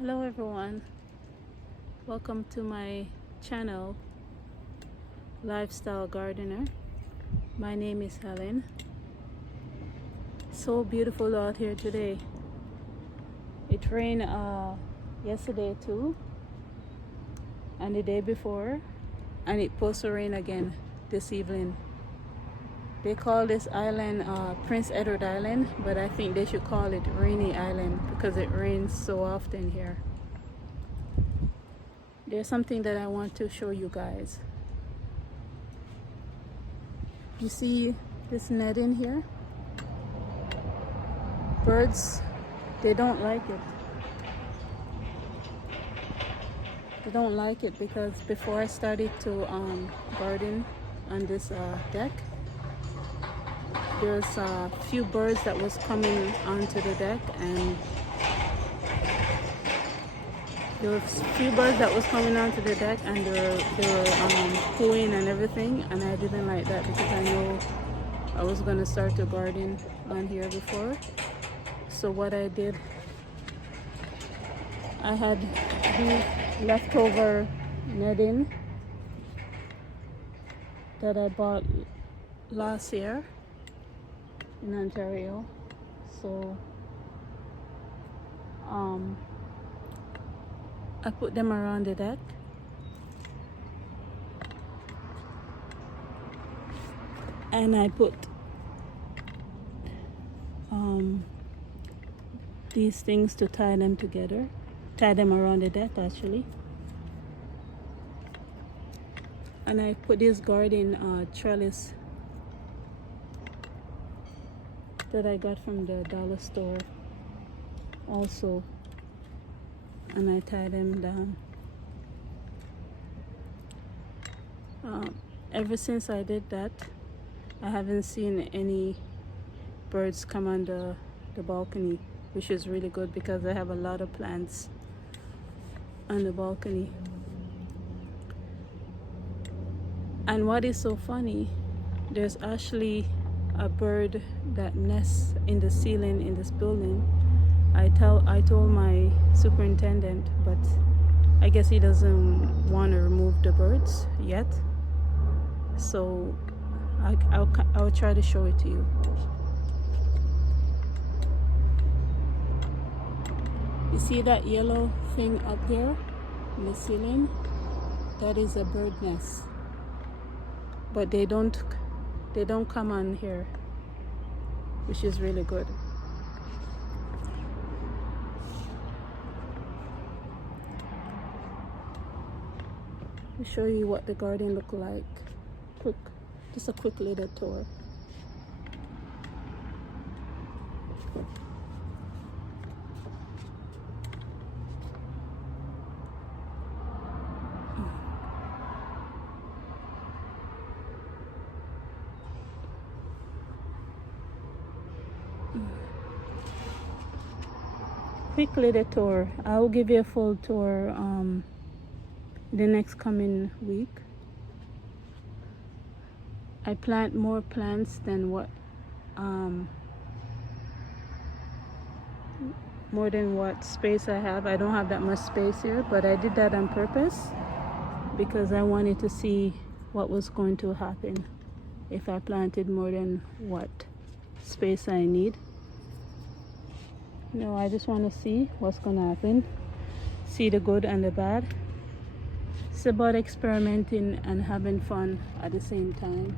Hello everyone, welcome to my channel, Lifestyle Gardener. My name is Helen. So beautiful out here today. It rained yesterday too, and the day before, and it supposed to rain again this evening. They call this island Prince Edward Island, but I think they should call it Rainy Island because it rains so often here. There's something that I want to show you guys. You see this net in here? Birds, they don't like it. They don't like it because before I started to garden on this deck, there's a few birds that was coming onto the deck, and there was a few birds that was coming onto the deck, and they were cooing and everything, and I didn't like that because I know I was gonna start to garden on here before. So what I did, I had the leftover netting that I bought last year in Ontario. So I put them around the deck, and I put these things to tie them together, tie them around the deck actually. And I put this garden trellis that I got from the dollar store also, and I tie them down. Ever since I did that, I haven't seen any birds come on the balcony, which is really good because I have a lot of plants on the balcony. And what is so funny, there's actually a bird that nests in the ceiling in this building. I told my superintendent, but I guess he doesn't want to remove the birds yet. So I'll try to show it to you. You see that yellow thing up there in the ceiling? That is a bird nest. But they don't come on here, which is really good. I'll show you what the garden look like. Just a quick little tour. Quick little tour. I will give you a full tour the next coming week. I plant more plants than what more than what space I have. I don't have that much space here, but I did that on purpose because I wanted to see what was going to happen if I planted more than what space I need. No, I just want to see what's going to happen, see the good and the bad. It's about experimenting and having fun at the same time.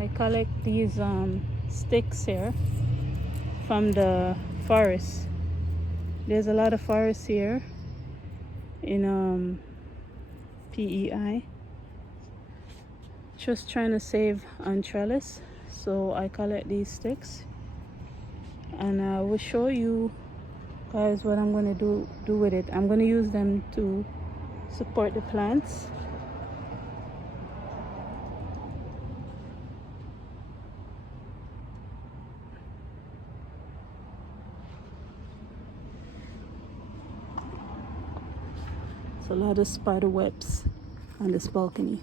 I collect these sticks here from the forest. There's a lot of forest here in PEI. Just trying to save on trellis, so I collect these sticks, and I will show you guys what I'm going to do with it. I'm going to use them to support the plants. There's a lot of spider webs on this balcony.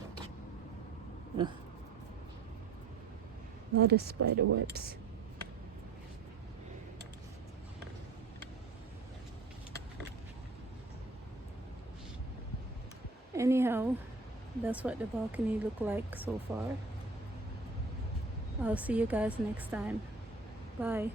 A lot of spider webs. Anyhow, that's what the balcony look like so far. I'll see you guys next time. Bye.